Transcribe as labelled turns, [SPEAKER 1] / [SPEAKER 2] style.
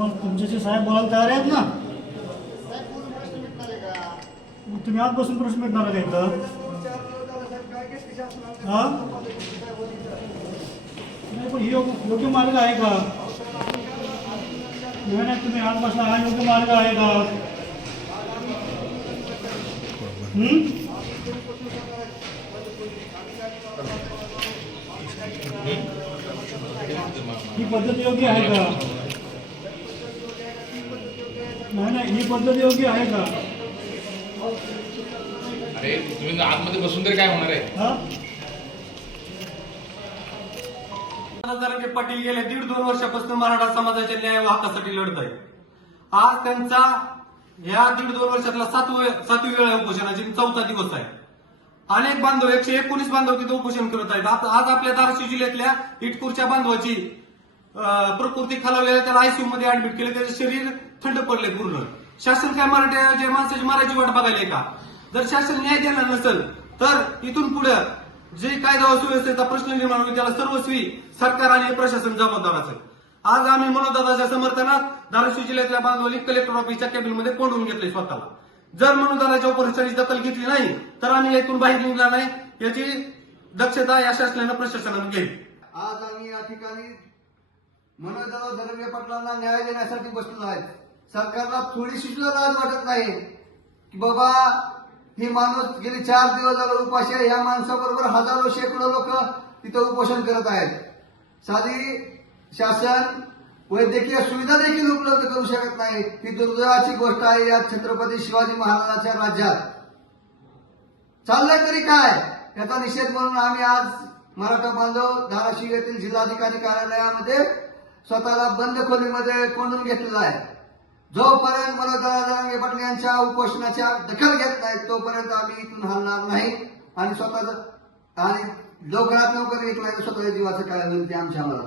[SPEAKER 1] पण तुम्हाला तुमच्याशी साहेब बोलायला तयार आहेत ना? मग तुम्ही आज बसून प्रश्न भेटणार आहे इथं? हा? नाही पण ही योग्य मार्ग आहे का? नाही नाही तुम्ही आज बसला हा योग्य मार्ग आहे का? ही पद्धत योग्य आहे का? नाही नाही ही पद्धत योग्य आहे का?
[SPEAKER 2] अरे तुम्ही आतमध्ये बसून तरी काय होणार आहे?
[SPEAKER 1] हा?
[SPEAKER 3] जरांगे पाटील गेले दीड दोन वर्षापासून मराठा समाजाच्या न्याय हक्कासाठी लढत आहे आज त्यांचा या दीड दोन वर्षातला सात सातवी वेळ उपोषणाची चौथा दिवस आहे. अनेक बांधव एकशे एकोणीस बांधव तिथे उपोषण करत आहेत. आज आपल्या धाराशिव जिल्ह्यातल्या इटकूरच्या बांधवाची प्रकृती खालावलेल्या त्याला आयसीयू मध्ये ऍडमिट केले. त्याचे शरीर थंड पडले पूर्ण. शासन काय मराठी माणसाची मारायची वाट बघायला का? जर शासन न्याय देणार नसेल तर इथून पुढे जे कायदा सुव्यवस्थेचा प्रश्न निर्माण होईल त्याला सर्वस्वी सरकार आणि प्रशासन जबाबदार असेल आज आम्ही मनोदादाच्या समर्थनात धाराशिव जिल्ह्यातल्या बांधवली कलेक्टर ऑफिसच्या कॅबिनमध्ये कोंडून घेतले स्वतःला. जर मनोदादाच्या परिसराची दखल घेतली नाही तर आम्ही यातून बाहेर निघणार नाही याची दक्षता या शासनानं प्रशासनानं घेईल
[SPEAKER 4] आज आम्ही या ठिकाणी मनोजदादा धनंजय पाटलांना न्याय देण्यासाठी बसलेलो आहेत सरकारला थोडीशी सुद्धा लाज वाटत नाही की बाबा ही माणूस गेले चार दिवस झालं उपाशी आहे या माणसाबरोबर हजारो शेकडो लोक तिथं उपोषण करत आहेत. साधी शासन वैद्यकीय सुविधा देखील उपलब्ध करू शकत नाही. ही दुर्दैवाची गोष्ट आहे या छत्रपती शिवाजी महाराजांच्या राज्यात. चाललंय तरी काय? याचा निषेध म्हणून आम्ही आज मराठा बांधव धाराशिव येथील जिल्हाधिकारी कार्यालयामध्ये स्वतःला बंद खोलीमध्ये कोंडून घेतलेला आहे. जोपर्यंत मनोदरा जरांगे पाटील यांच्या उपोषणाच्या दखल घेत नाहीत तोपर्यंत आम्ही इथून हलणार नाही. आणि स्वतःच आणि लवकरात लवकर इथल्या स्वतःच्या जीवाचं काय होईल ते आमच्या आम्हाला